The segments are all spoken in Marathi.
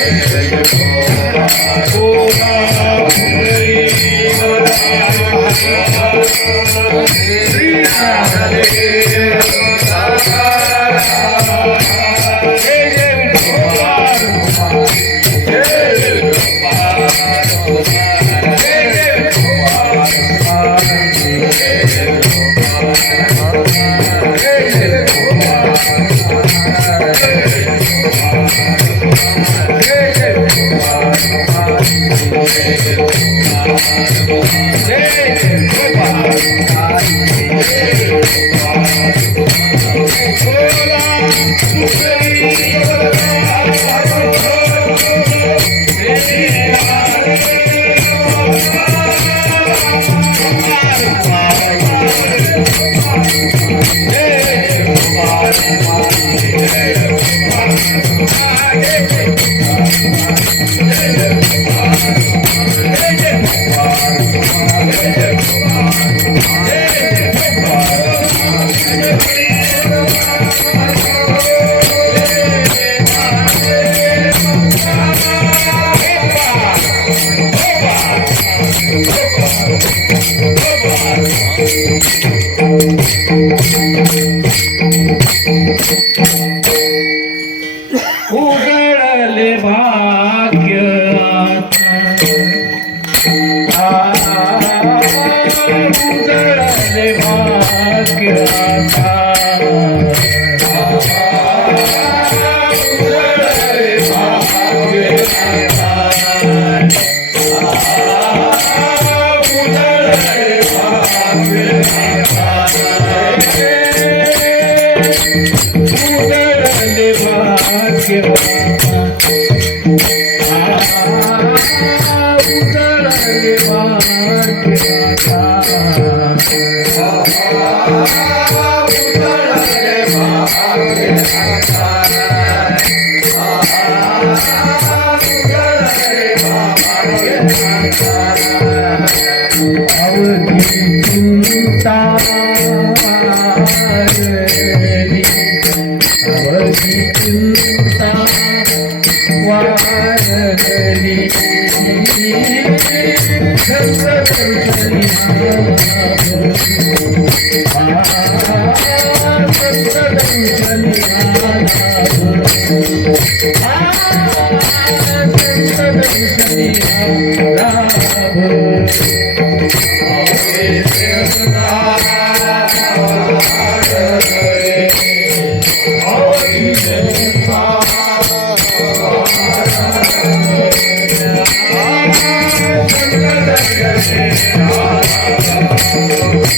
Yeah. उघडले उदय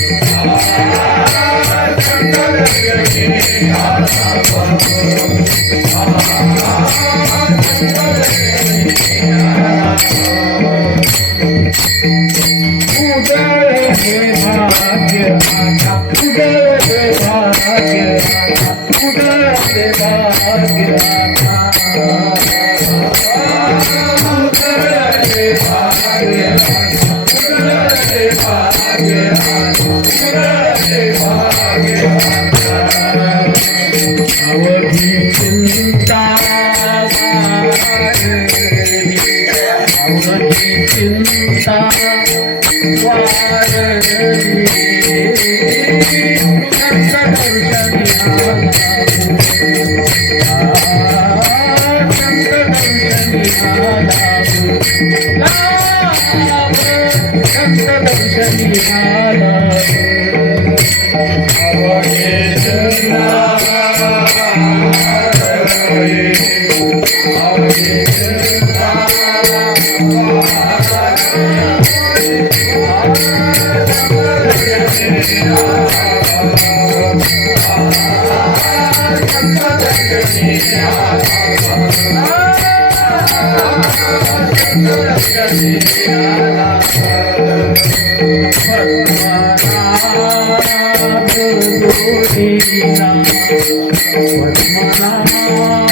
What's my name?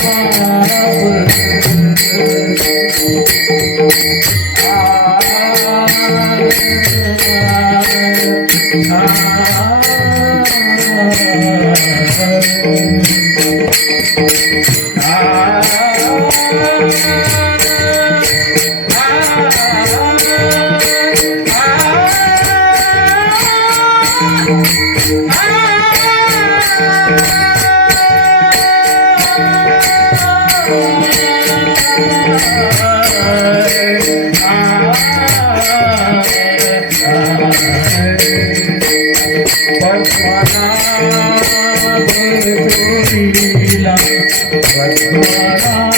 Thank you.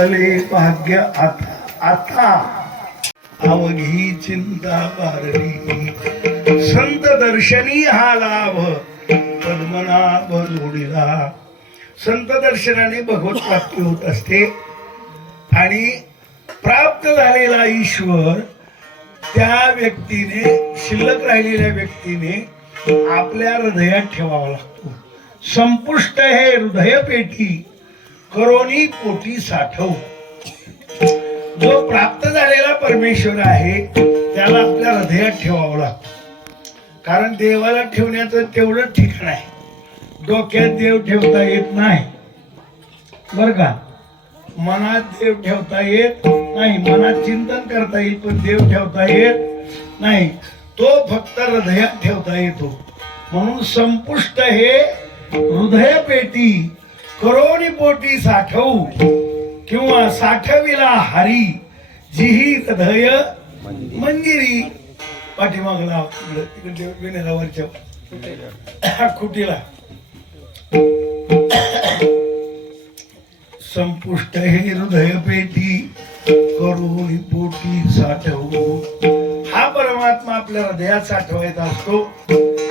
Maharaj भाग्य आता आता. अवघी चिंता बारली. संत दर्शनी हा लाभ पद्मनाभ जोडीला. संत दर्शनाने भगवत प्राप्ती होत असते. आणि प्राप्त झालेला ईश्वर त्या व्यक्तीने शिल्लक राहिलेल्या व्यक्तीने आपल्या हृदयात ठेवावा लागतो. संपुष्ट हे हृदय पेटी करोनी कोटी साठव. जो प्राप्त झालेला परमेश्वर आहे त्याला आपल्या हृदयात ठेवावं लागतं. कारण देवाला ठेवण्याचं तेवढं ठिकाण आहे. डोक्यात देव ठेवता येत नाही. बर का? मनात देव ठेवता येत नाही. मनात चिंतन करता येईल पण देव ठेवता येत नाही. तो फक्त हृदयात ठेवता येतो. म्हणून संपुष्ट हे हृदय पेटी करोनी पोटी साठवू किंवा साठविला हरी जिही हृदय मंदिरी. पाठीमाग लाव तिकडे विनेला वरच्या खुटीला. संपुष्ट हे हृदय पेटी करून पोटी साठवू. हा परमात्मा आपल्या हृदयात साठवायचा असतो.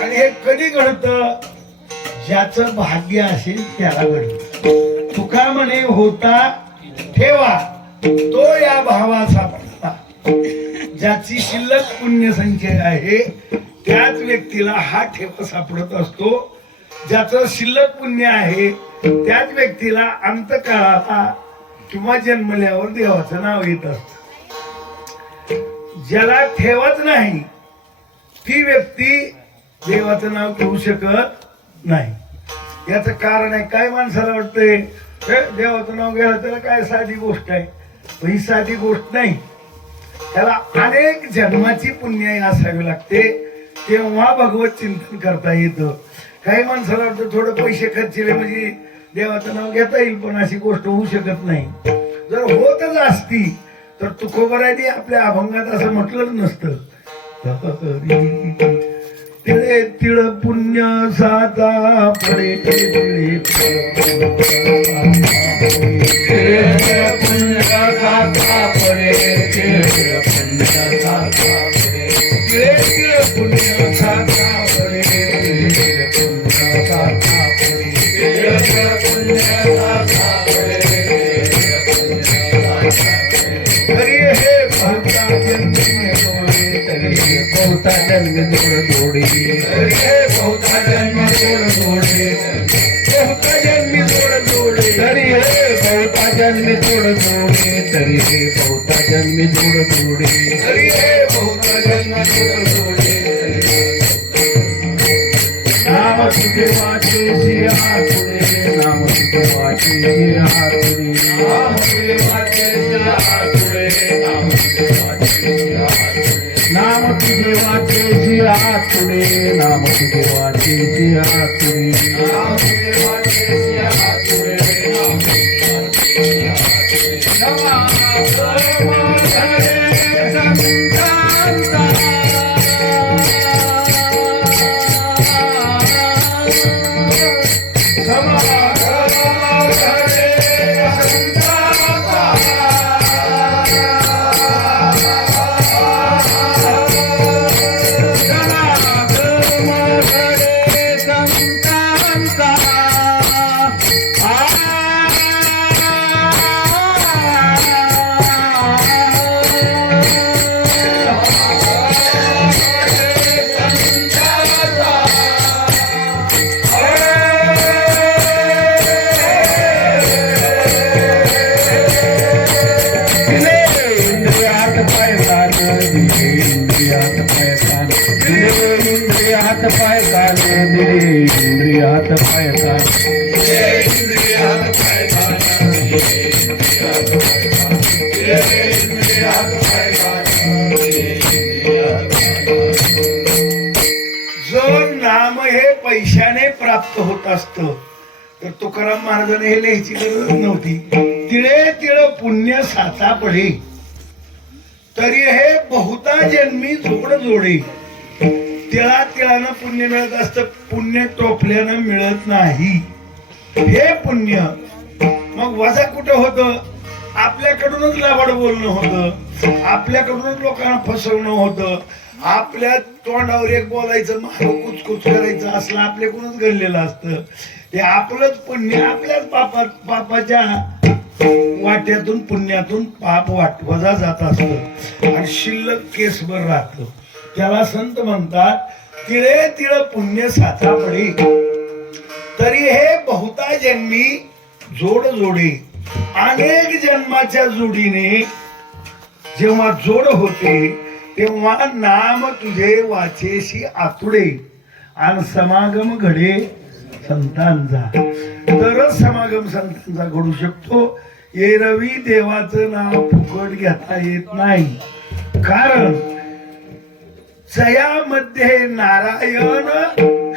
आणि हे कधी घडतं? ज्याचं भाग्य असेल त्याला घडलं. तुका म्हणे होता ठेवा. तो या भावाचा पडला ज्याची शिल्लक पुण्य संख्या आहे त्याच व्यक्तीला हा ठेवा सापडत असतो. ज्याचं शिल्लक पुण्य आहे त्याच व्यक्तीला अंतकाळाला किंवा जन्मल्यावर देवाचं नाव येत असत. ज्याला ठेवत नाही ती व्यक्ती देवाचं नाव घेऊ शकत नाही. याचं कारण आहे काय माणसाला वाटतंय? देवाचं नाव घ्यायला त्याला काय साधी गोष्ट आहे? पण ही साधी गोष्ट नाही. त्याला अनेक जन्माची पुण्याई असावी लागते. तेव्हा भगवत चिंतन करता येतं. काही माणसाला वाटतं थोडं पैसे खर्चिले म्हणजे देवाचं नाव घेता येईल पण अशी गोष्ट होऊ शकत नाही. जर होतच असती तर तुकोबराने आपल्या अभंगात असं म्हटलंच नसतं. तिळे तिळ पुण्य साता पडे तिळे पुण्य साता पडे तिळे पुण्य साता तरी हे बहुता जन्मी जोड जोडे. हरी हे बहुता जन्म जोड जोडे. नाम तुझे वाचे सिया तुरे नाम तुझे वाचे तुरे नाम तुझे वाचे तुरे नाम तुझे वाचे सिया तुरे नाम तुझे वाचे तुरे नाम तुझे वाचे तुरे पैशाने प्राप्त होत असत. तर तुकाराम महाराजांनी हे लिहायची गरज नव्हती. तिळे तिळ पुण्य साचा पडे. तरी हे बहुता जन्मी जोड जोडे. तिळा तिळानं पुण्य मिळत असत पुण्य टोपल्यानं मिळत नाही. हे पुण्य मग वजा कुठं होत? आपल्याकडूनच लाभाड बोलणं होतं. आपल्याकडूनच लोकांना फसवणं होतं. आपल्या तोंडावर एक बोलायचं मागं कुचकुच करायचं असलं आपल्याकडूनच घडलेलं असतं. ते आपलंच पुण्य आपल्याच पापा पापाच्या वाट्यातून पुण्यातून पाप वाट वजा जात असत. आणि शिल्लक केसभर राहत. त्याला संत म्हणतात तिळे तिळ पुण्य साचा पडे तरी हे बहुता जन्मी जोड जोडे. अनेक जन्माच्या जोडीने जेव्हा जोड होते तेव्हा नाम तुझे वाचेशी आतुडे. आणि समागम घडे संतांचा. तरच समागम संतांचा घडू शकतो. एरवी देवाचं नाव फुकट घेता येत नाही. कारण जयामध्ये नारायण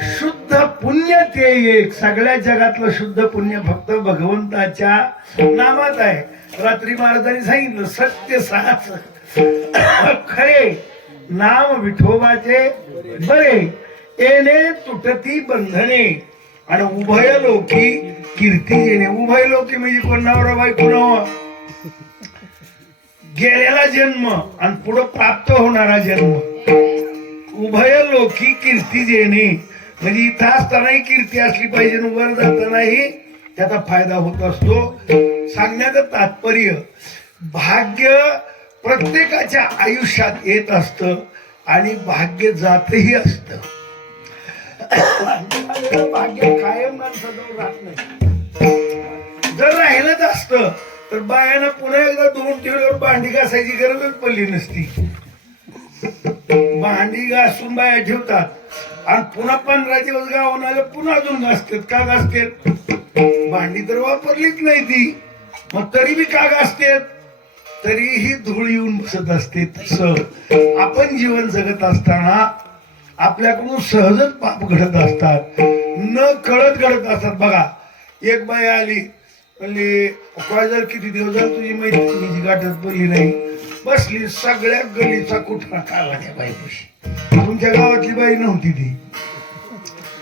शुद्ध पुण्य ते एक. सगळ्या जगातलं शुद्ध पुण्य फक्त भगवंताच्या नामात आहे. रात्री महाराजांनी सांगितलं सत्य साच खरे नाम विठोबाचे बरे. येणे तुटती बंधने. आणि उभय लोकी कीर्ती येणे. उभय लोकी म्हणजे कोण? नवरा बाई नवं. गेलेला जन्म आणि पुढे प्राप्त होणारा जन्म. उभय लोकी कीर्ती देणे. म्हणजे इथं असतानाही कीर्ती असली पाहिजे वर जातानाही त्याचा फायदा होत असतो. सांगण्याचं तात्पर्य भाग्य प्रत्येकाच्या आयुष्यात येत असत आणि भाग्य जातही असत. भाग्य कायम माणसाजवळ राहत नाही. जर राहिलंच असत तर बायानं पुन्हा एकदा दोन ठेवल्यावर भांडी घासायची गरजच पडली नसती. भांडी घासून बाया ठेवतात आणि पुन्हा पंधरा दिवस गावून आलं पुन्हा अजून घासतात. का घासतात? भांडी तर वापरलीच नाही ती. मग तरी बी का घासतात? तरीही धूळ येऊन बसत असते तसं. आपण जीवन जगत असताना आपल्याकडून सहजच पाप घडत असतात. न कळत घडत असतात. बघा एक बाई आली. म्हणली काय जर किती दिवस झाले तुझी माहिती गाठत बोलली नाही. बसली सगळ्या गलीचा कुठला काला त्या बाईपाशी? तुमच्या गावातली बाई नव्हती ती.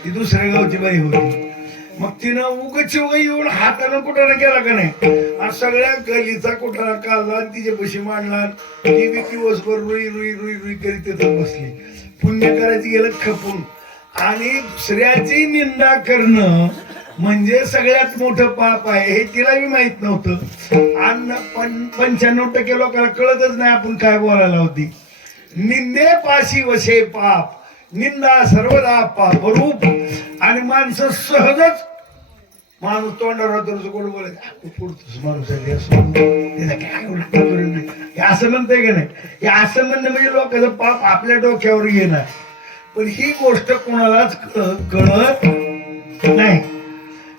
ती दुसऱ्या गावची बाई होती. मग तिनं उगच येऊन हातानं कुठारा केला का नाही? आणि सगळ्या गलीचा कुठारा काढला तिच्या पशी मांडला ती बी दिवसभर रुई रुई रुई रुई करीत तिथं बसली. पुण्य करायची गेलं खपून. आणि दुसऱ्याची निंदा करणं म्हणजे सगळ्यात मोठं पाप आहे हे तिला बी माहीत नव्हतं. आणि पण पंच्याण्णव टक्के लोकांना कळतच नाही आपण काय बोलायला होती. निंदे पाशी वशे पाप निंदा सर्वदा पाप रूप आणि माणसं सहजच माणूस तोंडावर तर कोण बोलायचं पुढतोच माणूस आहे असं. काय हे असं म्हणतंय का नाही? हे असं म्हणणं म्हणजे लोकांचं पाप आपल्या डोक्यावर येणार. पण ही गोष्ट कोणालाच कळत नाही.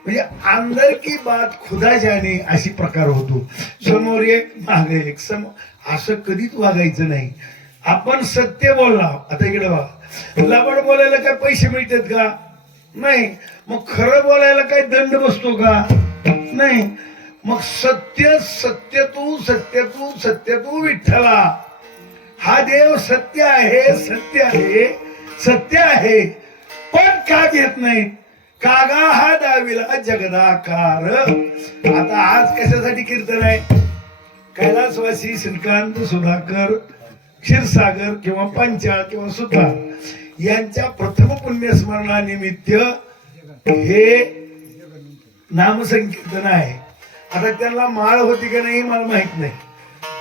म्हणजे अंदर की बात खुदा जाणे अशी प्रकार होतो. समोर एक मागे एक समोर असं कधीच वागायचं नाही. आपण सत्य बोलला आता इकडे बघा. लबाड बोलायला काय पैसे मिळतात का? नाही. मग खरं बोलायला काही दंड बसतो का? नाही. मग सत्य सत्य तू सत्य तू सत्य तू विठ्ठला. हा देव सत्य आहे सत्य आहे सत्य आहे. पण का घेत नाही कागा हा दाविला जगदाकार. आता आज कशासाठी कीर्तन आहे? कैलासवासी श्रीकांत सुधाकर क्षीरसागर किंवा पंचाळ किंवा सुतार यांच्या प्रथम पुण्यस्मरणानिमित्त हे नामसंकीर्तन आहे. आता त्यांना माळ होती का नाही मला माहीत नाही.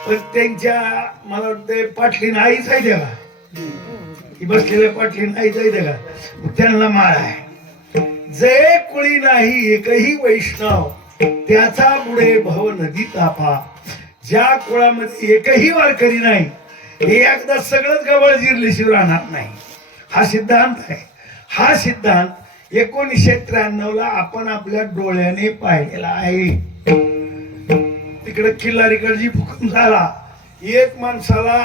पण त्यांच्या मला वाटतं पाटलीन आईच आहे त्याला. बसलेल्या पाटलीन आईच आहे त्याला. त्यांना माळ आहे. जय कुळी नाही एकही वैष्णव त्याचा पुढे भव नदी तापा. ज्या कुळामध्ये एकही वारकरी नाही हे एकदा सगळंच गवळ शिव राहणार नाही. हा सिद्धांत आहे. हा सिद्धांत एकोणीसशे त्र्याण्णव ला आपण आपल्या डोळ्याने पाहिलेला आहे. तिकडे किल्लारीकडची भूकंप झाला. एक माणसाला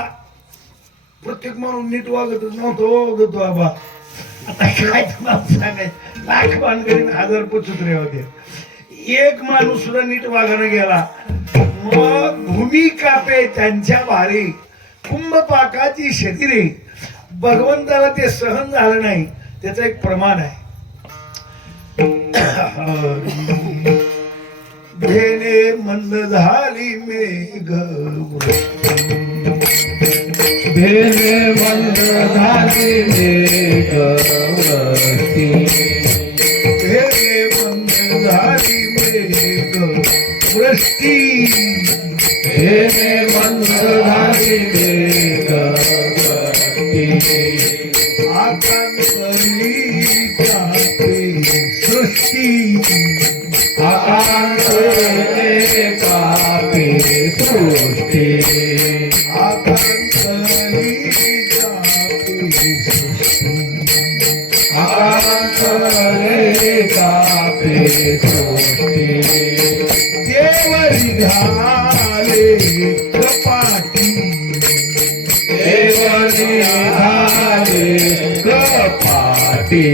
प्रत्येक माणूस नीट वागतच नव्हतो. वागत बाबा. आता काय सांगायचं लाख मानकरी हजार पुचुत्रे होते. एक माणूस सुद्धा नीट वागणं गेला. मग भूमी कापे त्यांच्या भारी. कुंभपाकाची शरीरे भगवंताला ते सहन झालं नाही. त्याचं एक प्रमाण आहे. भेने मंद झाली मेघ भेने मंद झाली मेघ झाले कपाटी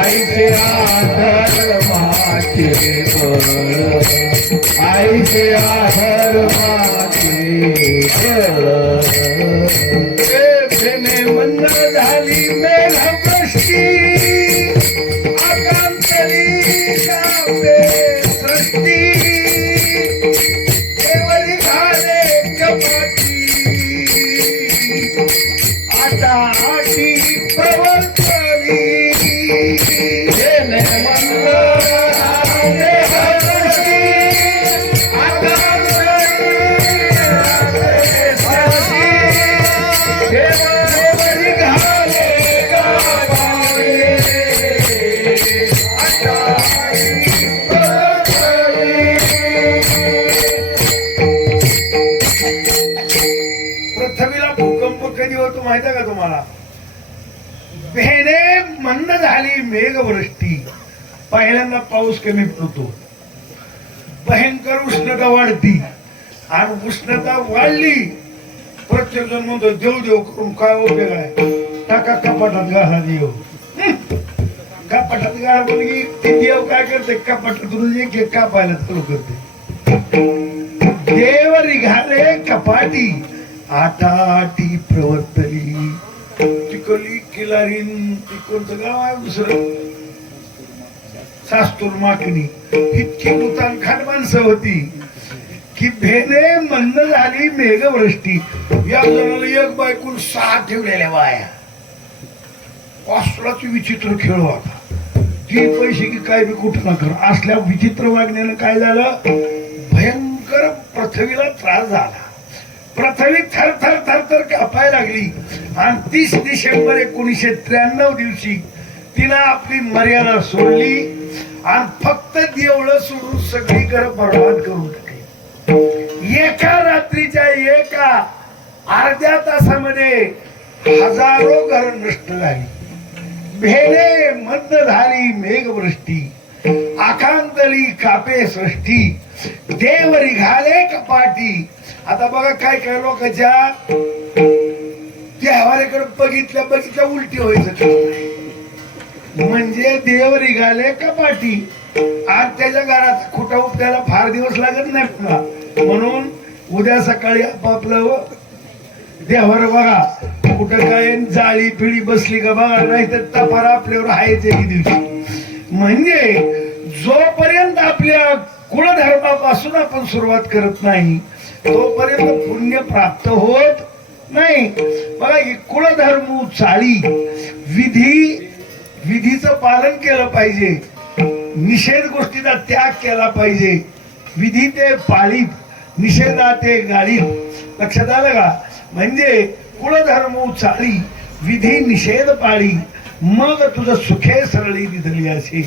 आईचे आधर्माचे फळ आईचे आधर्माचे फळ झाली मेला. पृथ्वीला भूकंप कधी होतो माहिती आहे का तुम्हाला? भेने मंद झाली मेघवृष्टी. पहिल्यांदा पाऊस कमी पडतो. भयंकर उष्णता वाढती. आणि उष्णता वाढली प्रत्येक जण म्हणतो देव देव करून काय उपयोग आहे? टाका कपाटात घाला देव. कापाटात कपाटात घाला म्हणजे ते देव काय करते? कपाटातून एक एक कापायला चालू करते. देव निघाले कपाटी आटाटी प्रवर्तली. तिकली किलारीन ती गाव आहे दुसरं. सास्तूर माकणी इतकी खान माणसं होती की भेने मंद झाली मेघवृष्टी. या जणाला एक बायकून सहा ठेवलेल्या बाया. विचित्र खेळ होता. ती पैसे की काय बी कुठं ना कर. असल्या विचित्र वागण्यानं काय झालं? भयंकर पृथ्वीला त्रास झाला. पृथ्वी थर थर थर थर कापाय लागली. आणि तीस डिसेंबर एकोणीसशे त्र्याण्णव दिवशी तिनं आपली मर्यादा सोडली आणि फक्त देवळं सोडून सगळी घरं बर्बाद करून टाकली. एका रात्रीच्या एका अर्ध्या तासामध्ये हजारो घर नष्ट झाली. भेने मंद झाली मेघवृष्टी. आकांतली कापे सृष्टी. देव रिघाले कपाटी. आता बघा काय काय लोकांच्या देवाऱ्याकडे बघितल्या बघितल्या उलटी व्हायचं म्हणजे देव रिघाले कपाटी. आज त्याच्या घरात खुटा उपटायला फार दिवस लागत नाही पुन्हा म्हणून उद्या सकाळी आपापलं देवावर बघा. कुठं काय जाळी पिळी बसली का बघा नाही तर टपारा आपल्यावर आहेच एक दिवशी. म्हणजे जोपर्यंत आपल्या कुळधर्मापासून आपण सुरुवात करत नाही तोपर्यंत पुण्य प्राप्त होत नाही. बघा कुळधर्म चाळी विधी विधीचं पालन केलं पाहिजे. निषेध गोष्टीचा त्याग केला पाहिजे. विधी ते पाळीत निषेधा ते गाडीत लक्षात आलं का? म्हणजे कुळधर्म चाळी विधी निषेध पाळी मग तुझं सुखे सरळी दिसली अशी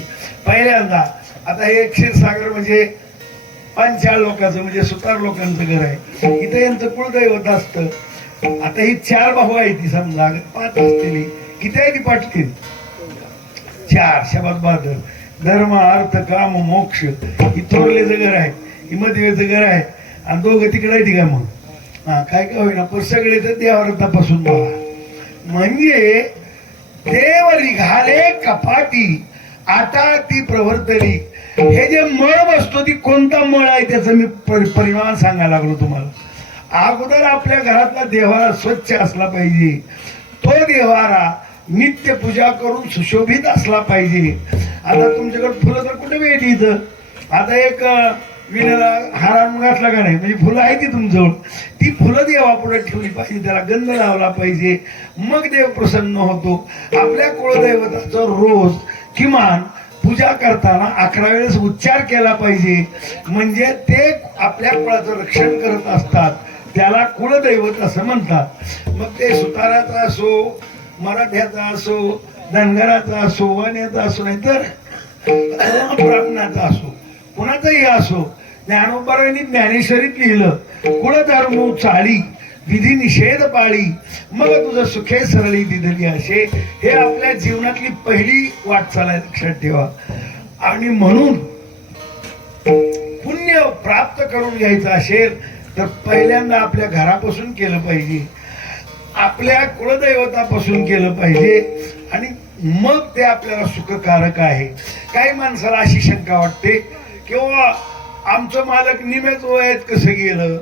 पहिल्यांदा आता हे क्षीरसागर म्हणजे पंचाळ लोकांचं म्हणजे सुतार लोकांचं घर आहे. इथं यांचं कुळदैवत असतं. आता ही चार भाऊ आहे ती समजा पाच असलेली किती आहे ती पाटलीन? चार शब्द बहादर. धर्म अर्थ काम मोक्ष. ही थोरलेचं घर आहे ही मधवेचं घर आहे. आणि दोघं तिकडे आहे का मग? हा काय काय होईना पण सगळे तर देवावर तपासून बघा. म्हणजे देव निघाले कपाटी आता ती प्रवर्तली हे जे मळ बसतो ती कोणता मळ आहे त्याचं मी परि- परिमाण सांगायला लागलो तुम्हाला. अगोदर आपल्या घरातला देवारा स्वच्छ असला पाहिजे. तो देवारा नित्य पूजा करून सुशोभित असला पाहिजे. आता तुमच्याकडे फुलं तर कुठे भेट इथं? आता एक अं, विण्याला हार आणून घातला का नाही? म्हणजे फुलं आहे ती तुमजवळ ती फुलं देवापुढे ठेवली पाहिजे त्याला गंध लावला पाहिजे. मग देव प्रसन्न होतो. आपल्या कुळदैवताचा रोज किमान पूजा करताना अकरा वेळेस उच्चार केला पाहिजे. म्हणजे ते आपल्या कुळाचं रक्षण करत असतात. त्याला कुळदैवत असं म्हणतात. मग ते सुताराचा असो मराठ्याचा असो धनगराचा असो वाण्याचा असो नाही तर ब्राह्मणाचा असो. कुणाचाही असो ज्ञानोपरांनी ज्ञानेश्वरीत लिहिलं. कुळधर्म चाळी विधी निषेध पाळी. मग तुझं सुखे सरळी दिदली असे. हे आपल्या जीवनातली पहिली वाटचाल आहे लक्षात ठेवा. आणि म्हणून पुण्य प्राप्त करून घ्यायचं असेल तर पहिल्यांदा आपल्या घरापासून केलं पाहिजे. आपल्या कुलदैवतापासून केलं पाहिजे. आणि मग ते आपल्याला सुखकारक आहे. काही माणसाला अशी शंका वाटते किंवा आमचं मालक निमेच वयात कसं गेलं?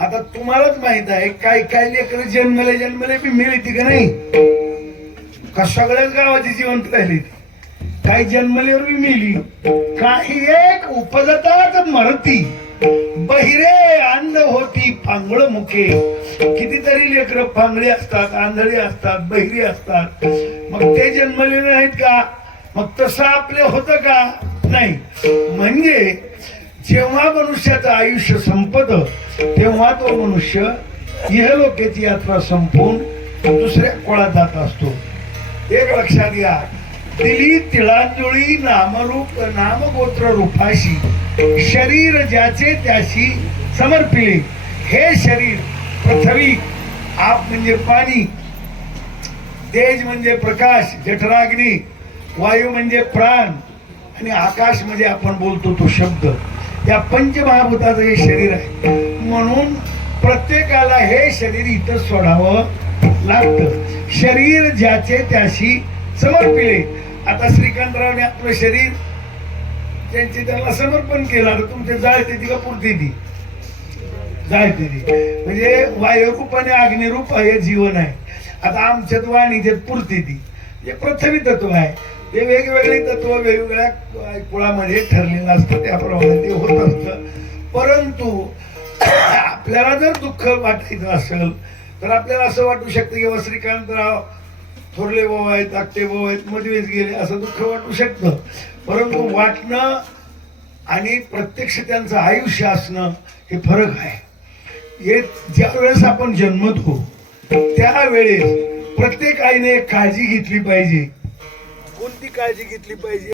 आता तुम्हालाच माहीत आहे काय काय लेकर जन्मले जन्मले बी मिळते का नाही? का सगळ्याच गावाची जिवंत राहिली काही जन्मल्यावर बी मिली? काही एक उपजताच मरती. बहिरे अंध होती पांगळ मुखे. कितीतरी लेकर पांगळे असतात आंधळी असतात बहिरी असतात. मग ते जन्मलेले नाहीत का? मग तसं आपले होतं का? नाही. म्हणजे जेव्हा मनुष्याचं आयुष्य संपत तेव्हा तो मनुष्य इहलोकेची यात्रा संपून दुसऱ्या कोळात जात असतो. एक लक्षात घ्या. दिली तिळांजुळी नामरूप नामगोत्र रूपाशी शरीर ज्याचे त्याशी समर्पिले. हे शरीर पृथ्वी आप म्हणजे पाणी तेज म्हणजे प्रकाश जठराग्नी वायू म्हणजे प्राण आणि आकाश म्हणजे आपण बोलतो तो शब्द. या पंचमहाभूताचं हे शरीर आहे. म्हणून प्रत्येकाला हे शरीर इथं सोडावं लागतं. शरीर ज्याचे त्याशी समर्पिले. आता श्रीकांतरावने आपलं शरीर त्यांचे त्यांना समर्पण केलं तुमचे जाळते ती का पुरते ती. जाळते ती म्हणजे वायुरूप आणि अग्निरूप हे जीवन आहे. आता आमच्यात वाणीच्यात पुरते ती. हे पृथ्वी तत्व आहे. ते वेगवेगळे तत्व वेगवेगळ्या कुळामध्ये ठरलेलं असतं त्याप्रमाणे ते होत असतं. परंतु आपल्याला जर दुःख वाटायचं असेल तर आपल्याला असं वाटू शकतं की बा श्रीकांतराव थोरले भाऊ आहेत धाकटे भाऊ आहेत मधवेच गेले असं दुःख वाटू शकतं. परंतु वाटणं आणि प्रत्यक्ष त्यांचं आयुष्य असणं हे फरक आहे. हे ज्या वेळेस आपण जन्मतो त्यावेळेस प्रत्येक आईने काळजी घेतली पाहिजे. कोणती काळजी घेतली पाहिजे?